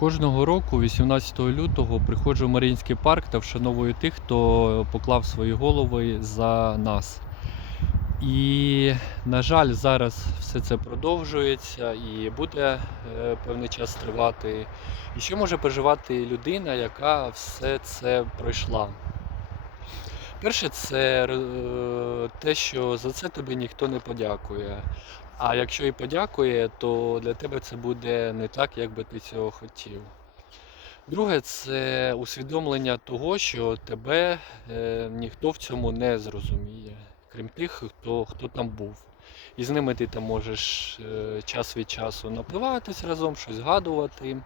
Кожного року, 18 лютого, приходжу в Маріїнський парк та вшановую тих, хто поклав свої голови за нас. І, на жаль, зараз все це продовжується і буде е, певний час тривати. І що може переживати людина, яка все це пройшла? Перше, це е, те, що за це тобі ніхто не подякує. А якщо і подякує, то для тебе це буде не так, як би ти цього хотів. Друге, це усвідомлення того, що тебе е, ніхто в цьому не зрозуміє, крім тих, хто, хто там був. І з ними ти там можеш е, час від часу напиватись разом, щось згадувати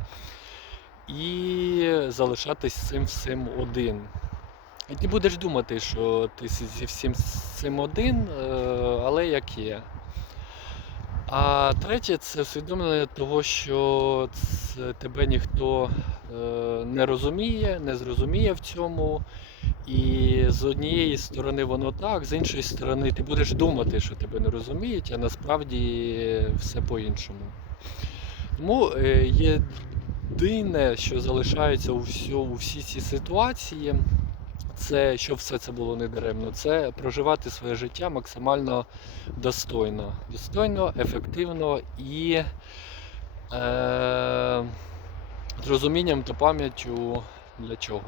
і залишатись цим всім один. І ти будеш думати, що ти зі всім цим один, е, але як є. А третє це усвідомлення того, що тебе ніхто е, не розуміє, не зрозуміє в цьому. І з однієї сторони воно так, з іншої сторони ти будеш думати, що тебе не розуміють, а насправді все по-іншому. Тому е, єдине, що залишається у, всю, у всій цій ситуації, це щоб все це було не даремно, це проживати своє життя максимально достойно. Достойно, ефективно і е, з розумінням та пам'яттю для чого.